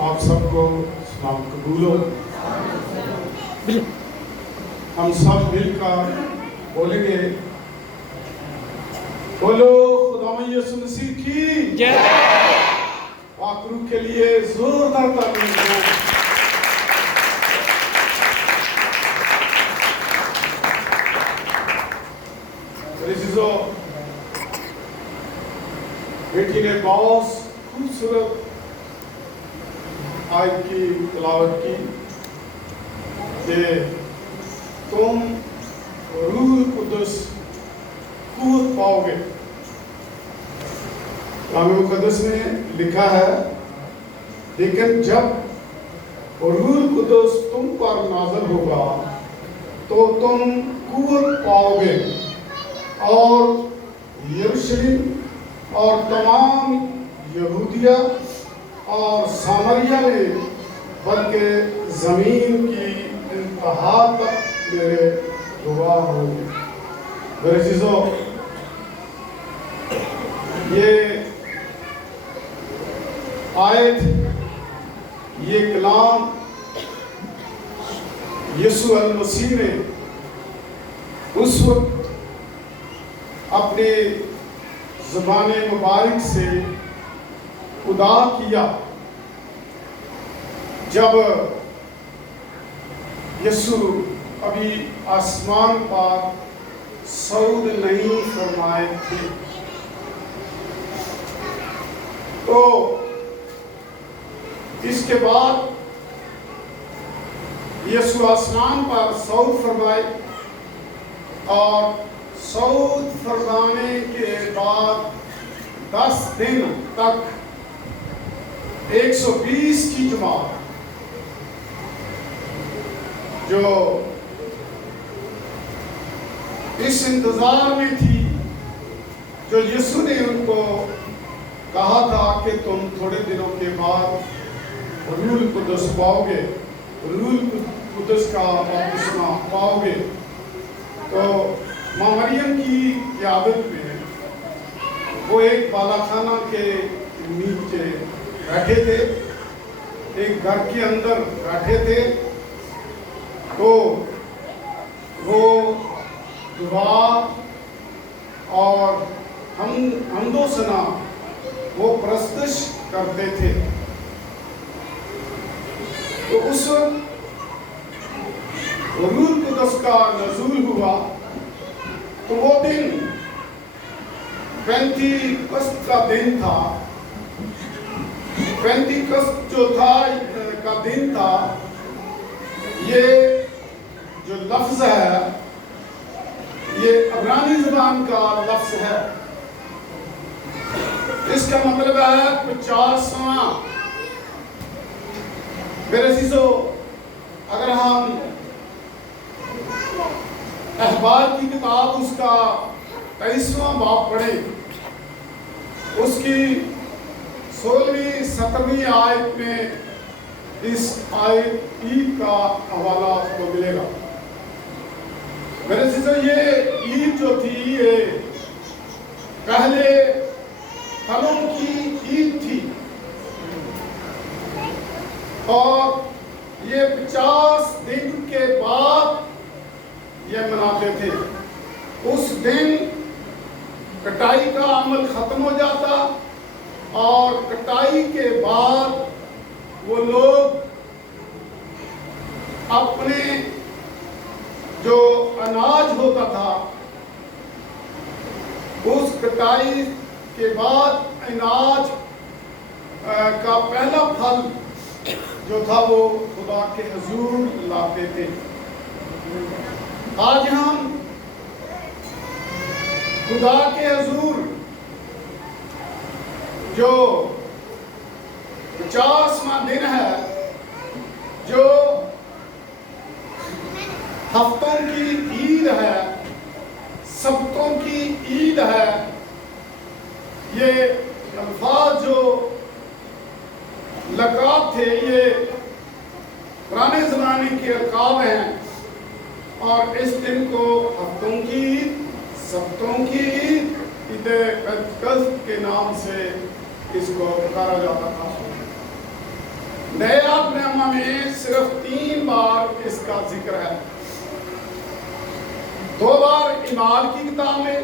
آپ سب کو سلام قبول ہو. ہم سب مل کر بولیں گے بولو خداوند یسوع مسیح کی جے. پاک روح کے لیے زوردار تعلیم دو. عزیزو، بیٹی نے بہت خوبصورت آیت کی تلاوت کی کہ تم روح القدس قوت پاؤ گے. کلام مقدس میں لکھا ہے لیکن جب روح القدس تم پر نازل ہوگا تو تم قوت پاؤ گے اور یروشلم اور تمام یہودیہ اور سامریہ میں بلکہ زمین کی انتہا تک میرے گواہ ہوں گے. میرے عزیزو، یہ آیت، یہ کلام یسوع المسیح نے اس وقت اپنے زبان مبارک سے ادا کیا جب یسوع ابھی آسمان پر صعود نہیں فرمائے تھے. تو اس کے بعد یسوع آسمان پر صعود فرمائے اور صعود فرمانے کے بعد 10 دن تک 120 کی جماعت جو اس انتظار میں تھی، جو یسوع نے ان کو کہا تھا کہ تم تھوڑے دنوں کے بعد روح القدس پاؤ گے، روح القدس کا بپتسمہ پاؤ گے. تو ماں مریم کی قیادت میں وہ ایک بالا خانہ کے نیچے بیٹھے تھے، ایک گھر کے اندر بیٹھے تھے. تو وہ دعا اور حمد و ثنا وہ پرستش کرتے تھے. تو اس وقت روح القدس کا نزول ہوا. تو وہ دن پینتیکست کا دن تھا. پینتیکست جو تھا کا دن تھا، یہ جو لفظ ہے یہ عبرانی زبان کا لفظ ہے. اس کا مطلب ہے 50واں. میرے عزیزو، اگر ہم اخبار کی کتاب اس کا 23واں باب پڑھیں، اس کی 16ویں 17ویں آیت میں اس آیت عید کا حوالہ آپ کو ملے گا. میرے عزیزو، یہ عید جو تھی یہ پہلے پھلوں کی عید تھی اور یہ 50 دن کے بعد یہ مناتے تھے. اس دن کٹائی کا عمل ختم ہو جاتا اور کٹائی کے بعد وہ لوگ اپنے جو اناج ہوتا تھا، اس کٹائی کے بعد اناج کا پہلا پھل جو تھا وہ خدا کے حضور لاتے تھے. آج ہم خدا کے حضور جو 50واں دن ہے، جو ہفتوں کی عید ہے، سبتوں کی عید ہے، یہ الفاظ جو لقاب تھے یہ پرانے زمانے کے القاب ہیں. اور اس دن کو ہفتوں کی عید، سبتوں کی عید، عید پینتیکست کے نام سے اس کو پکارا جاتا تھا. نئے عہد میں صرف 3 بار اس کا ذکر ہے، 2 بار اعمال کی کتاب میں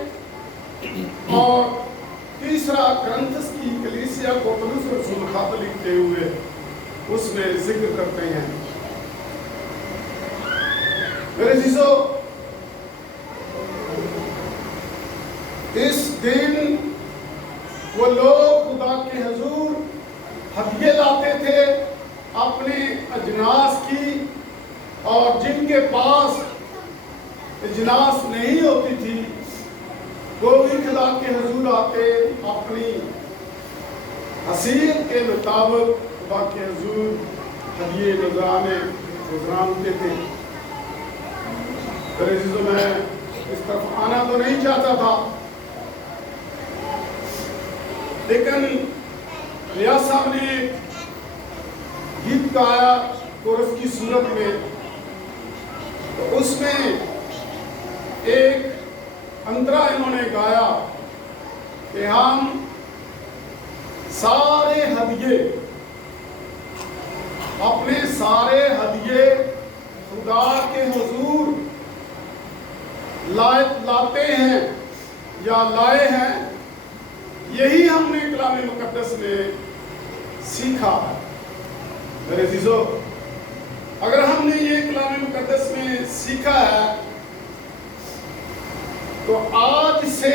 اور تیسرا کرنتھس کی کلیسیا کو پولس رسول خط لکھتے ہوئے اس میں ذکر کرتے ہیں۔ میرے عزیزو، اس دن وہ لوگ خدا کے حضور ہدیے لاتے تھے اپنے اجناس کی، اور جن کے پاس اجناس نہیں ہوتی تھی وہ بھی خدا کے حضور آتے اپنی حیثیت کے مطابق خدا کے حضور ہدیے گزرانتے تھے۔ میرے عزیزو، میں اس طرف آنا تو نہیں چاہتا تھا، لیکن ریاض صاحب نے گیت گایا کورس کی صورت میں، تو اس میں ایک انترا انہوں نے گایا کہ ہم سارے ہدیے، اپنے سارے ہدیے خدا کے حضور لاتے ہیں یا لائے ہیں۔ یہی ہم نے کلام مقدس میں سیکھا ہے۔ میرے عزیزو، اگر ہم نے یہ کلام مقدس میں سیکھا ہے تو آج سے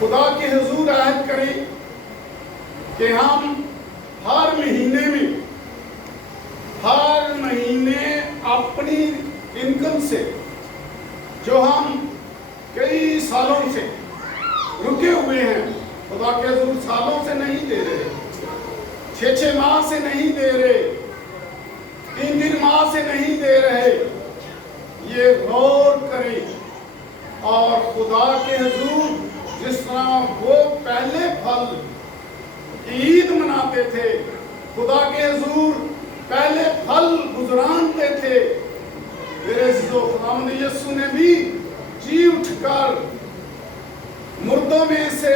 خدا کے حضور عہد کریں کہ ہم ہر مہینے اپنی انکم سے، جو ہم کئی سالوں سے رکے ہوئے ہیں، خدا کے حضور سالوں سے نہیں دے رہے، 6 ماہ سے نہیں دے رہے، 3 ماہ سے نہیں دے رہے، یہ غور کریں اور خدا کے حضور جس طرح وہ پہلے پھل عید مناتے تھے، خدا کے حضور پہلے پھل گزرانتے تھے، میرے عزیزو، خداوند یسوع نے بھی جی اٹھ کر مردوں میں سے،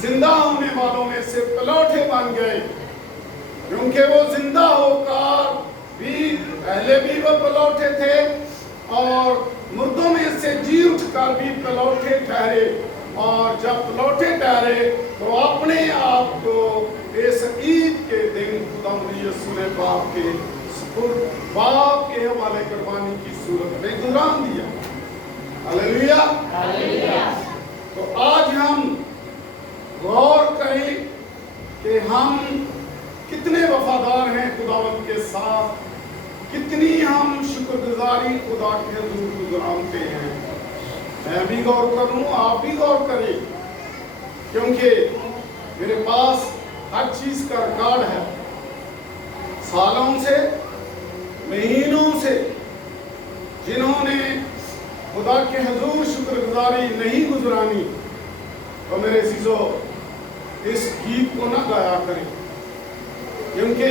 زندہ ہونے والوں میں سے پلوٹے بن گئے، کیونکہ وہ زندہ ہو کر بھی پہلے بھی وہ پلوٹے تھے اور مردوں میں سے جی اٹھ کر بھی پلوٹے ٹھہرے، اور جب پلوٹے ٹھہرے تو اپنے آپ کو اس عید کے دن خداوند یسوع نے باپ کے حوالے قربانی کی صورت میں گزران دیا۔ ہلیلویا۔ تو آج ہم غور کریں کہ ہم کتنے وفادار ہیں خداوند کے ساتھ، کتنی ہم شکر گزاری خدا کے حضور گزرانتے ہیں۔ میں بھی غور کروں، آپ بھی غور کریں، کیونکہ میرے پاس ہر چیز کا ریکارڈ ہے، سالوں سے، مہینوں سے، جنہوں نے خدا کے حضور شکر گزاری نہیں گزرانی، تو میرے عزیزو اس گیت کو نہ گایا کریں، کیونکہ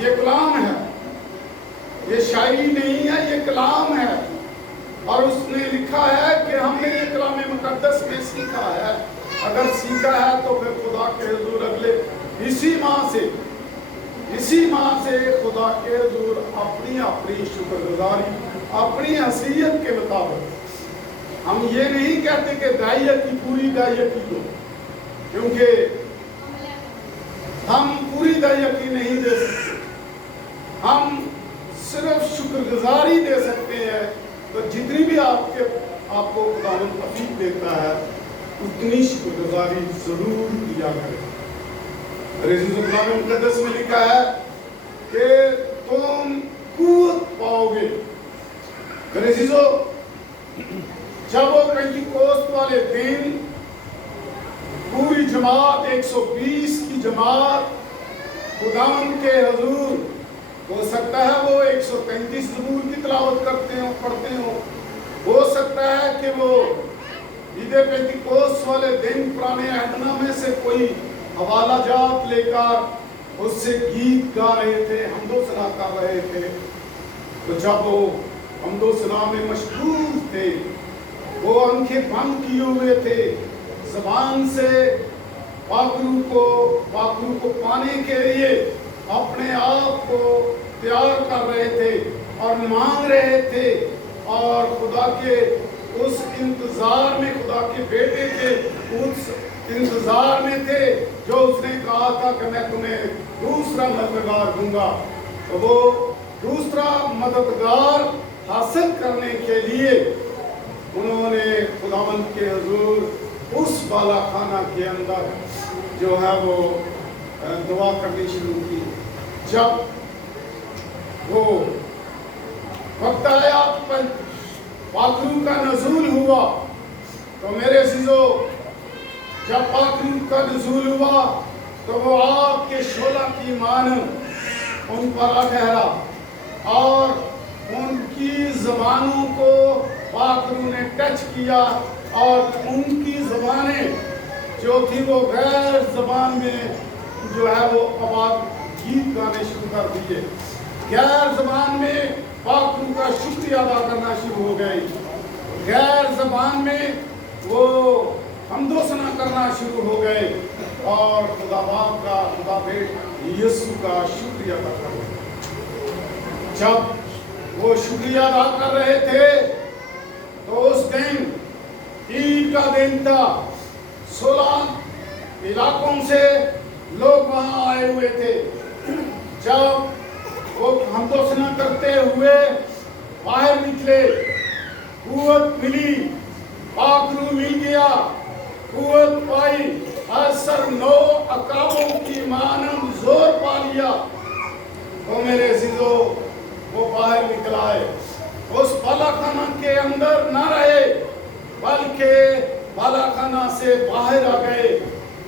یہ کلام ہے، یہ شاعری نہیں ہے، یہ کلام ہے، اور اس نے لکھا ہے کہ ہم نے یہ کلام مقدس میں سیکھا ہے۔ اگر سیکھا ہے تو پھر خدا کے حضور اگلے اسی ماہ سے خدا کے حضور اپنی شکر گزاری اپنی حیثیت کے مطابق، ہم یہ نہیں کہتے کہ دائیا کی پوری دائیا کی دو، کیونکہ ہم پوری دائیا کی نہیں دے سکتے، ہم صرف شکر گزاری دے سکتے ہیں۔ تو جتنی بھی آپ کو خداوند عطیہ دیتا ہے اتنی شکر گزاری ضرور دیا کرے۔ عزیزو، کلام مقدس میں لکھا ہے کہ تم قوت پاؤ گے۔ میرے عزیزو، جب وہ پینتیکوست والے دن پوری جماعت 120 کی جماعت خداوند کے حضور، ہو سکتا ہے وہ 133 زبور کی تلاوت کرتے ہوں، پڑھتے ہوں، ہو سکتا ہے کہ وہ عید پینتیکوست والے دن پرانے عہد نامے سے کوئی حوالہ جات لے کر اس سے گیت گا رہے تھے، حمد و ثنا کر رہے تھے۔ تو جب وہ حمد و ثنا میں مشغول تھے، وہ آنکھیں بند کیے ہوئے تھے، زبان سے पाखरू को पाने के लिए अपने आप को तैयार कर रहे थे और मांग रहे थे, और खुदा के उस इंतजार में, खुदा के बेटे के उस इंतजार में थे जो उसने कहा था कि मैं तुम्हें दूसरा मददगार दूंगा। तो वो दूसरा मददगार हासिल करने के लिए उन्होंने खुदावंद के हुजूर उस बाला खाना के अंदर जो है वो दुआ करनी शुरू की। जब वो वक्त आया, पाखरू का नज़ूल हुआ, तो मेरे अज़ीज़ों, जब पाखरू का नज़ूल हुआ तो वो आग के शोला की मानव उन पर आ ठहरा, और उनकी ज़बानों को पाखरू ने टच किया, और उनकी ज़बानें जो थी वो गैर ज़बान में जो है वो आवाज़ गीत गाने शुरू कर दिए। गैर ज़बान में पाखरू का शुक्रिया अदा करना शुरू हो गई, गैर ज़बान में वो हम्दो सना करना शुरू हो गए, और खुदा बाप का, खुदा बेटे यीशु का शुक्रिया अदा कर रहे। जब वो शुक्रिया अदा कर रहे थे तो उस दिन ईद का दिन था। 16 इलाकों से लोग वहां आए हुए थे। जब वो हम्दो सना करते हुए बाहर निकले, कुव्वत मिली, पाखरू मिल गया, कुव्वत पाई, असर 9 अकाबों की मानव जोर पा लिया। तो मेरे अज़ीज़ों, वो बाहर निकल आए, उस बालाखाना के अंदर न रहे, बल्कि बालाखाना से बाहर आ गए।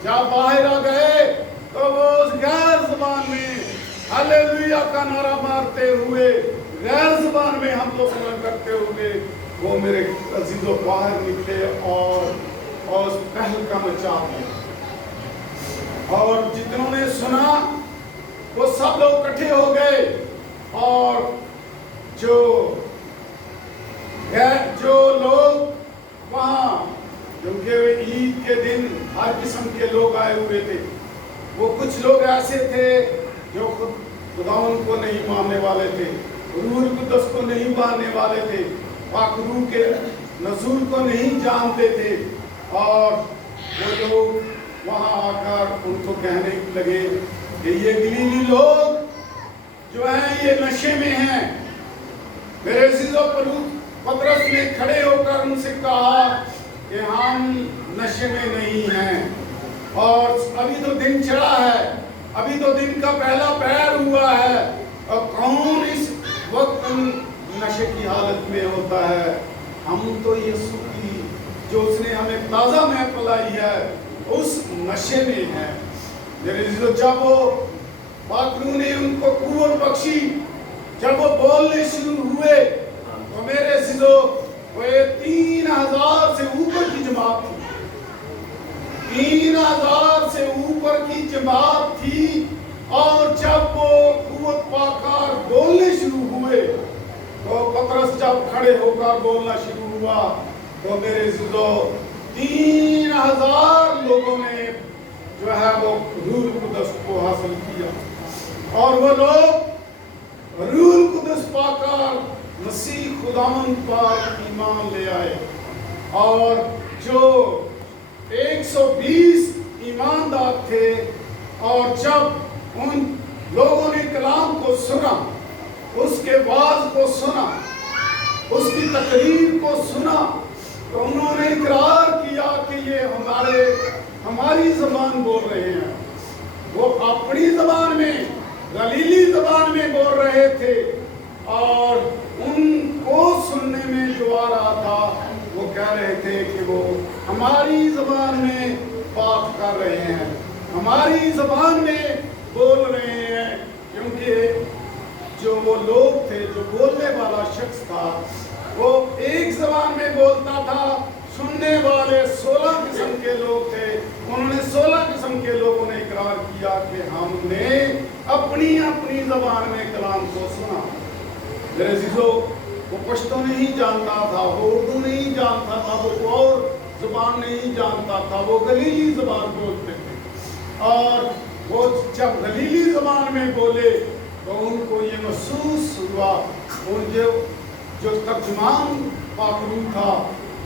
जब बाहर आ गए तो वो उस गैर ज़बान में हालेलुया का नारा मारते हुए, गैर ज़बान में हम लोग सलाम करते हुए वो मेरे अज़ीज़ों बाहर निकले और पहल का मचा दिया। और जितनों ने सुना वो सब लोग इकट्ठे हो गए, और जो लोग वहाँ, क्योंकि ईद के दिन हर किस्म के लोग आए हुए थे, वो कुछ लोग ऐसे थे जो खुदावंद को नहीं मानने वाले थे, रूह कुद्दस को नहीं मानने वाले थे, पाखरू के नज़ूल को नहीं जानते थे, और वो लोग वहाँ आकर उनको कहने लगे कि ये गलीली लोग जो हैं ये नशे में हैं। मेरे अज़ीज़ों, पतरस ने खड़े होकर उनसे कहा कि हम नशे में नहीं हैं, और अभी तो दिन चढ़ा है, अभी तो दिन का पहला पहर हुआ है, और कौन इस वक्त नशे की हालत में होता है। हम तो यीशु की, जो उसने हमें ताज़ा में पिलाई है, उस नशे में है। मेरे अज़ीज़ों, जब वो पाखरू ने उनको कुव्वत बख्शी, जब वो बोलने शुरू हुए, तो मेरे अज़ीज़ों, वो 3000 से ऊपर की जमात थी, 3000 से ऊपर की जमात थी। और जब वो कुव्वत पाकर बोलने शुरू हुए, तो पतरस जब खड़े होकर बोलना शुरू हुआ, तो मेरे अज़ीज़ों 3000 लोगों ने जो है वो रूह कुद्दस को हासिल किया, और वो लोग रूह कुद्दस पाकर मसीह खुदावंद पर ईमान ले आए। और जो 120 ईमानदार थे, और जब उन लोगों ने कलाम को सुना, उसके वाज को सुना, उसकी तकरीर को सुना, तो उन्होंने इकरार किया कि ये हमारी ज़बान बोल रहे हैं। वो अपनी ज़बान में, गलीली ज़बान में बोल रहे थे, और उनको सुनने में जो आ रहा था वो कह रहे थे कि वो हमारी ज़बान में बात कर रहे हैं, हमारी ज़बान में बोल रहे हैं। क्योंकि जो वो लोग थे, जो बोलने वाला शख्स था, वो एक ज़बान में बोलता था, सुनने वाले 16 किस्म के लोग थे। उन्होंने 16 किस्म के लोगों ने इकरार किया कि हमने अपनी अपनी ज़बान में कलाम को सुना। मेरे अज़ीज़ों, वो पश्तो नहीं जानता था, वो उर्दू नहीं जानता था, वो और ज़बान नहीं जानता था, वो गलीली ज़बान बोलते थे। اور وہ جب گلیلی زبان میں بولے تو ان کو یہ محسوس ہوا، اور جو ترجمان پاکرو تھا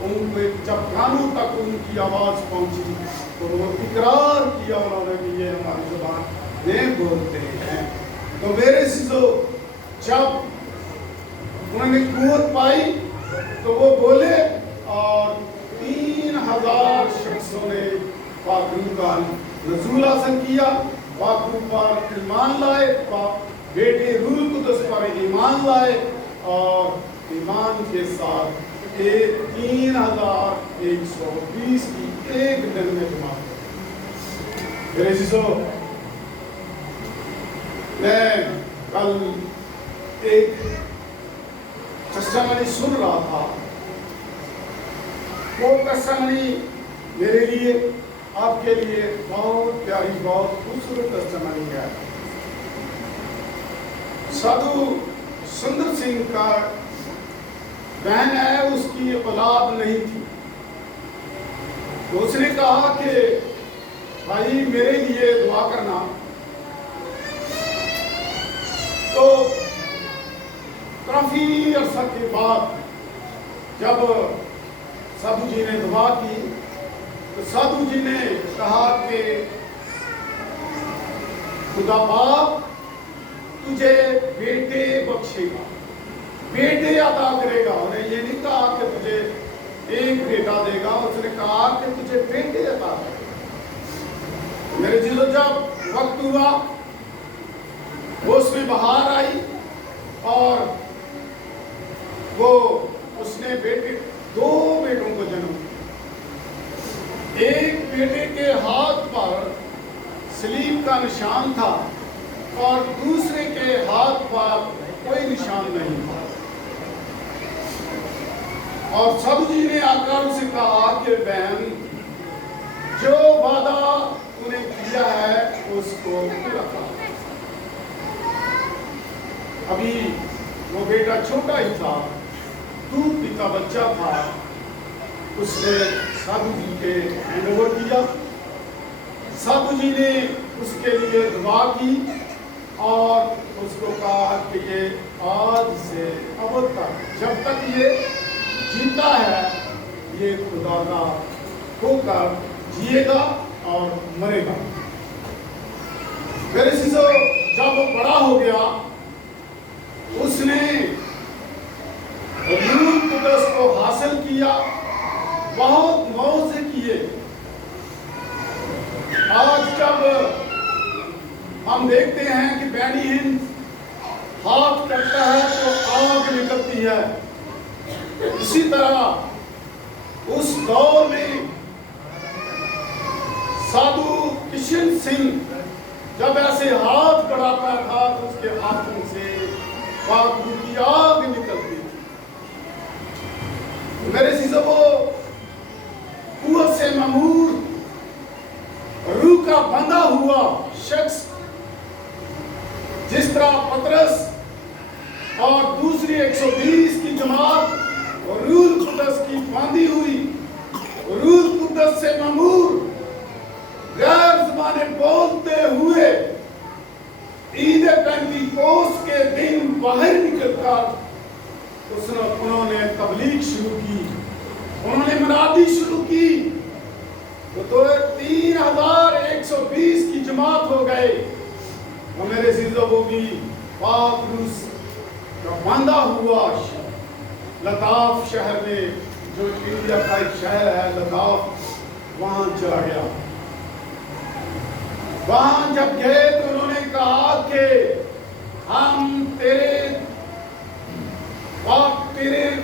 ان کو جب کانوں تک ان کی آواز پہنچی تو وہ اقرار کیا انہوں نے کہ یہ ہماری زبان میں بولتے ہیں۔ تو میرے سیزو جب انہوں نے قوت پائی تو وہ بولے اور 3000 شخصوں نے پاکرو کا نزول حاصل کیا، پاکرو پر ایمان لائے، بیٹے روح القدس پر ایمان لائے، اور ایمان کے ساتھ 3120 کی ایک دن میں جمع ہوئی۔ میرے عزیزو، میں کل ایک ٹیسٹیمنی سن رہا تھا، وہ ٹیسٹیمنی میرے لیے آپ کے لیے بہت پیاری، بہت خوبصورت ٹیسٹیمنی ہے۔ سادھو سندر سنگھ کا بہن ہے، اس کی اولاد نہیں تھی، تو اس نے کہا کہ بھائی میرے لیے دعا کرنا۔ تو کافی عرصہ کے بعد جب سادھو جی نے دعا کی تو سادھو جی نے کہا کہ خدا باپ تجھے بیٹے بخشے گا، بیٹے عطا کرے گا۔ انہوں نے یہ نہیں کہا کہ تجھے ایک بیٹا دے گا، اس نے کہا کہ تجھے بیٹے عطا کرے گا۔ میرے چیزوں جب وقت ہوا وہ اس میں بہار آئی اور وہ اس نے بیٹے 2 بیٹوں کو جنم دیا۔ ایک بیٹے کے ہاتھ پر سلیب کا نشان تھا اور دوسرے کے ہاتھ پر کوئی نشان نہیں تھا، اور سادھو جی نے آ کر اسے کہا کہ بہن جو وعدہ تو نے کیا ہے اس کو پورا کر۔ ابھی وہ بیٹا چھوٹا ہی تھا، دودھ پیتا بچہ تھا، اس نے سادھو جی کے ہینڈ اوور کیا۔ سادھو جی نے اس کے لیے دعا کی اور اس کو کہا کہ یہ آج سے اب تک جب تک یہ جیتا ہے یہ خدا کا ہو کر جیے گا اور مرے گا۔ میرے سیزو جب وہ بڑا ہو گیا اس نے روح القدس کو حاصل کیا، بہت موعظے کیے۔ آج جب ہم دیکھتے ہیں کہ بینی ہند ہاتھ کرتا ہے تو آگ نکلتی ہے، اسی طرح اس دور میں سادھو کشن سنگھ جب ایسے ہاتھ بڑھاتا تھا تو اس کے ہاتھوں سے پاکرو کی آگ نکلتی تھی۔ میرے عزیزو، وہ قوت سے مامور روح کا بندھا ہوا شخص، جس طرح پطرس اور دوسری 120 کی جماعت اور روح القدس کی باندھی ہوئی، روح القدس سے مامور غیر زبانیں بولتے ہوئے عید پینتیکوست کے دن باہر نکل کر انہوں نے تبلیغ شروع کی، انہوں نے منادی شروع کی، تو 3120 کی جماعت ہو گئے۔ اور میرے عزیزو، وہ بھی پاکروس کا باندھا ہوا لطاف شہر میں، جو انڈیا کا ایک شہر ہے لطاف، وہاں چلا گیا۔ وہاں جب گئے تو انہوں نے کہا کہ ہم تیرے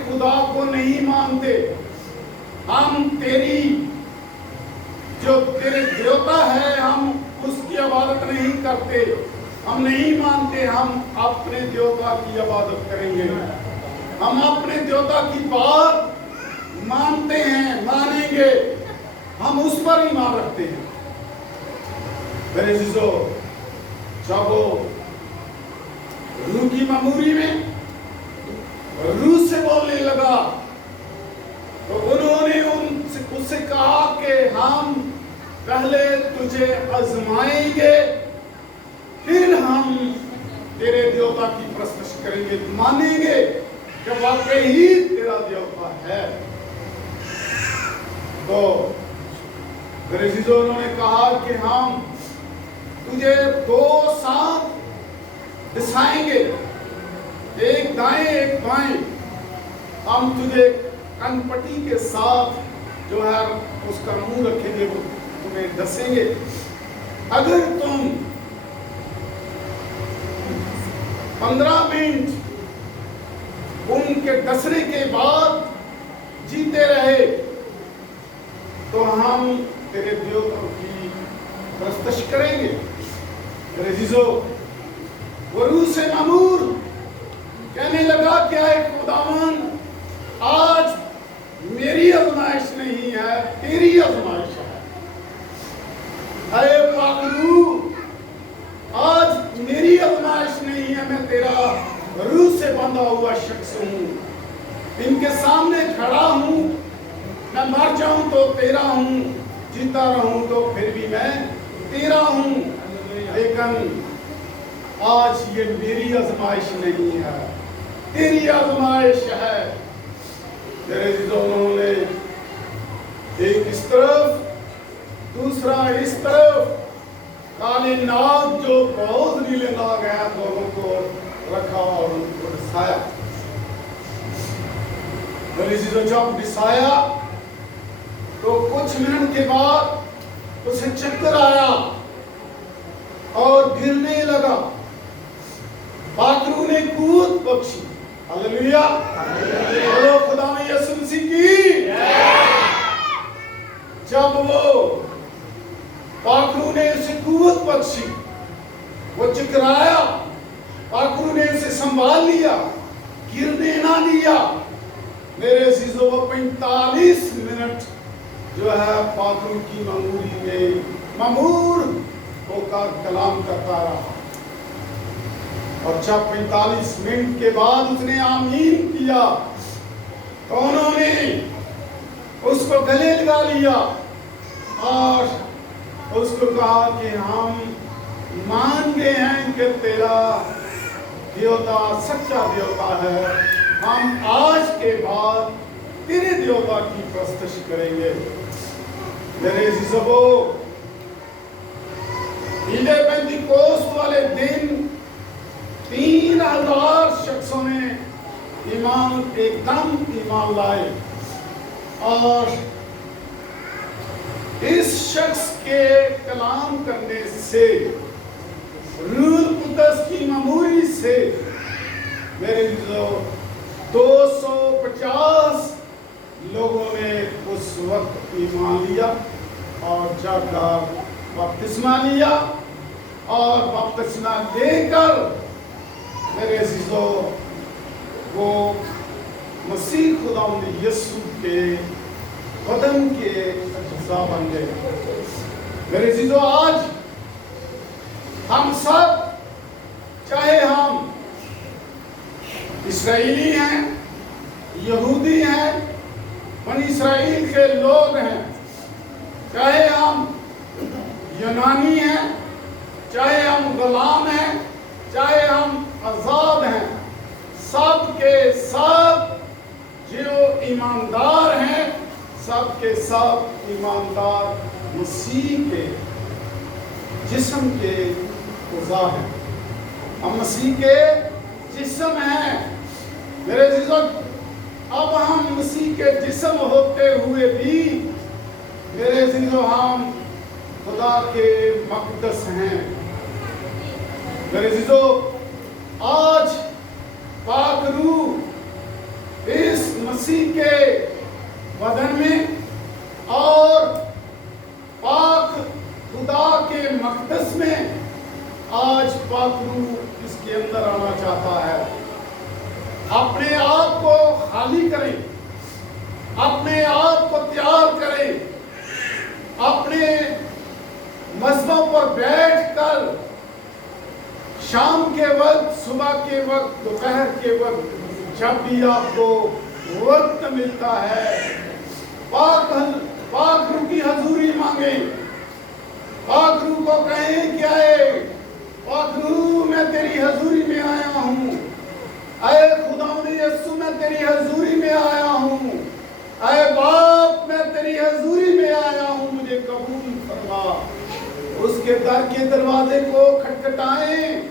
خدا کو نہیں مانتے، ہم تیری جو تیرے دیوتا ہے ہم اس کی عبادت نہیں کرتے، ہم نہیں مانتے، ہم اپنے دیوتا کی عبادت کریں گے، ہم اپنے دیوتا کی بات مانتے ہیں، مانیں گے، ہم اس پر ایمان رکھتے ہیں۔ میرے عزیزو، جب وہ روح کی معموری میں روح سے بولنے لگا تو انہوں نے اس سے کہا کہ ہم पहले तुझे आजमाएंगे, फिर हम तेरे देवता की प्रशंसा करेंगे, मानेंगे कि वाकई ही तेरा देवता है। तो मेरे चीजों उन्होंने कहा कि हम तुझे 2 साथ दिखाएंगे, एक दाएं एक बाएं, हम तुझे कनपटी के साथ जो है उसका मुंह रखेंगे, वो तुम्हें डसेंगे। अगर तुम 15 मिनट उनके डसने के बाद जीते रहे तो हम तेरे देवताओं की प्रस्तश करेंगे। मेरे जीजो, वो रूह से मामूर कहने लगा, क्या है खुदावन, आज मेरी आजमाइश नहीं है, तेरी आजमाइश है। अरे पागलू, आज मेरी आजमाइश नहीं है, मैं तेरा रूह से बंधा हुआ शख्स हूँ, इनके सामने खड़ा हूँ, मैं मर जाऊं तो तेरा हूँ, जीता रहूं तो फिर भी मैं तेरा हूँ, लेकिन आज ये मेरी आजमाइश नहीं है, तेरी आजमाइश है। तेरे दोनों ने एक इस तरफ दूसरा इस तरफ काले नाग जो बहुत नीले नाग हैं दोनों को रखा और उनको डसाया। जब डसाया तो कुछ मिनट के बाद उसे चक्कर आया और गिरने लगा। पाखरू ने कूद बख्शी। हालेलुया, बोलो खुदा में यीशु मसीह की। जब वो पाखरू ने उसे कूद बख्शी, वो चिकराया, पाखरू ने उसे संभाल लिया, गिरने ना दिया। मेरे अजीजों, वो 45 मिनट जो है पाखरू की मामूरी में मामूर होकर कलाम करता रहा। और जब 45 मिनट के बाद उसने आमीन किया तो उन्होंने उसको गले लगा लिया और उसको कहा कि हम मान गए हैं कि तेरा देवता सच्चा देवता है, हम आज के बाद तेरे देवता की प्रस्तुति करेंगे। मेरे अजीजों, ईद पेंतिकोस्त वाले दिन 3000 शख्सों ने एकदम ईमान लाए और इस शख्स के कलाम करने से, रूह कुद्दस की मामूरी से मेरे 250 लोगों ने उस वक्त ईमान लिया और जाकर बपतिस्मा लिया और बपतिस्मा लेकर मेरे अजीजों वो मसीह खुदावंद यीशु के बदन के अज्जा बन गए। मेरे अजीजों, आज हम सब, चाहे हम इस्राएली हैं, यहूदी हैं, बनी इस्राएल के लोग हैं, चाहे हम यूनानी हैं, चाहे हम गुलाम हैं, चाहे हम आजाद हैं, सब के सब जो ईमानदार हैं, सब के सब ईमानदार मसीह के जिस्म के उज़ा हैं। हम मसीह के जिस्म हैं। मेरे अजीजों, अब हम मसीह के जिस्म होते हुए भी मेरे अजीजों हम खुदा के मक़दस हैं। मेरे अजीजों, आज पाक रूह इस मसीह के बदन में और पाक खुदा के मक़दस में आज पाक रूह इसके अंदर आना चाहता है। अपने आप को खाली करें, अपने आप को तैयार करें, अपने मज़हबों पर बैठकर शाम के वक्त, सुबह के वक्त, दोपहर के वक्त, जब भी आपको वक्त मिलता है, पाक रूह की हजूरी मांगे, पाक रूह को कहें कि आए पाक रूह, मैं तेरी हजूरी में आया हूँ। अय खुदावंद यीशु, मैं तेरी हजूरी में आया हूँ। अय बाप, मैं तेरी हजूरी में आया हूँ, मुझे कबूल फरमा। उसके दर के दरवाजे को खटखटाएं।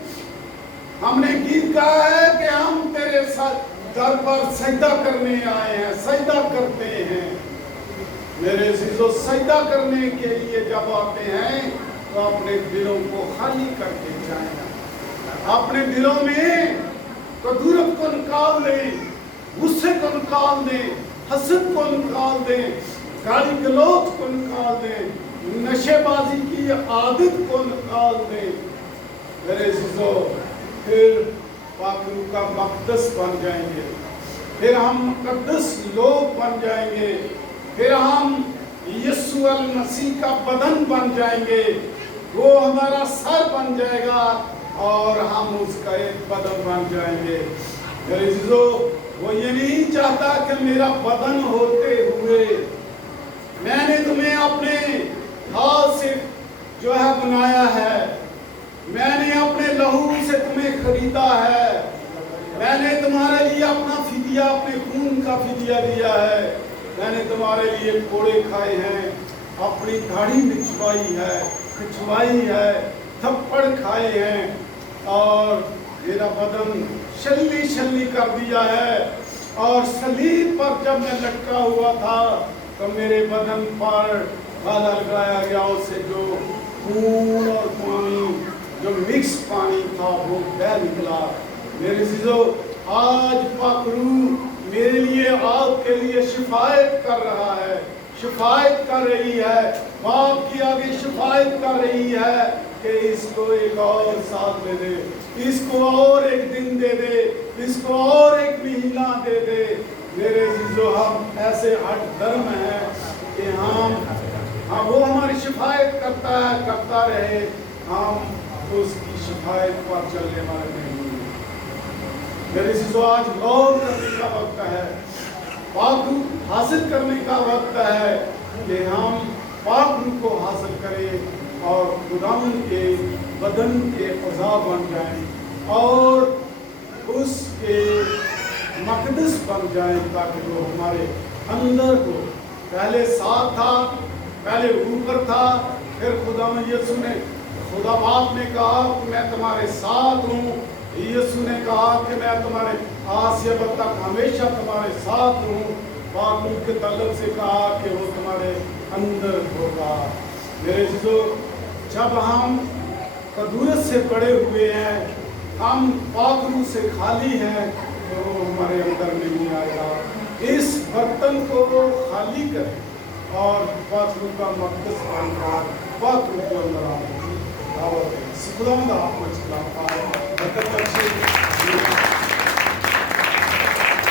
हमने गीत गाया है कि हम तेरे साथ दर पर सजदा करने आए हैं, सजदा करते हैं। मेरे अजीजों, सजदा करने के लिए जब आते हैं तो अपने दिलों को खाली करके जाएं। अपने दिलों में कदूरत को निकाल दें, गुस्से को निकाल दें, हसद को निकाल दें, गाली गलौज को निकाल दें, नशेबाजी की आदत को निकाल दें। मेरे अजीजों, फिर पाक रूह का मक़दस बन जाएंगे, फिर हम मुक़द्दस लोग बन जाएंगे, फिर हम यीशु अल मसीह का बदन बन जाएंगे। वो हमारा सर बन जाएगा और हम उसका एक बदन बन जाएंगे। मेरे अजीजों, वो ये नहीं चाहता कि मेरा बदन होते हुए मैंने तुम्हें अपने हाथ से जो है बनाया है, मैंने अपने लहू से तुम्हें खरीदा है, मैंने तुम्हारे लिए अपना फिदिया, अपने खून का फिदिया दिया है, मैंने तुम्हारे लिए कोड़े खाए हैं, अपनी दाढ़ी बिछवाई है, खिंचवाई है, थप्पड़ खाए हैं और मेरा बदन शल्ली शल्ली कर दिया है। और सलीब पर जब मैं लटका हुआ था तो मेरे बदन पर बाला लगाया गया, उससे जो खून और पानी, जो मिक्स पानी था, वो बह निकला। मेरे अजीजों, आज पाक रूह मेरे लिए, आपके लिए शिफायत कर रहा है, शिफायत कर रही है, बाप की आगे शिफायत कर रही है कि इसको एक और साल दे दे, इसको और एक दिन दे दे, इसको और एक महीना दे दे। मेरे अजीजों, हम ऐसे हट धर्म हैं कि हम वो हमारी शिफायत करता है, करता रहे, हम उसकी शिफायत पर चलने वाले नहीं। मेरे अजीजों, आज गौर करने का वक्त है, पाक रूह हासिल करने का वक्त है कि हम पाक रूह को हासिल करें और खुदावंद के बदन के अज़ा बन जाएं और उसके मक़दस बन जाएं, ताकि वो हमारे अंदर को, पहले साथ था, पहले ऊपर था, फिर खुदावंद यीशु ने, खुदा बाप ने कहा कि मैं तुम्हारे साथ हूँ, यीशु ने कहा कि मैं तुम्हारे आसियत तक हमेशा तुम्हारे साथ हूँ, पाक रूह के तलब से कहा कि वो तुम्हारे अंदर होगा। मेरे अजीजों, जब हम कदूरत से पड़े हुए हैं, हम पाक रूह से खाली हैं, तो हमारे अंदर नहीं आएगा। इस बर्तन को खाली करें और पाक रूह का मक़दस बनकर पाक रूह के अंदर आए। खुदावंद आप मुझे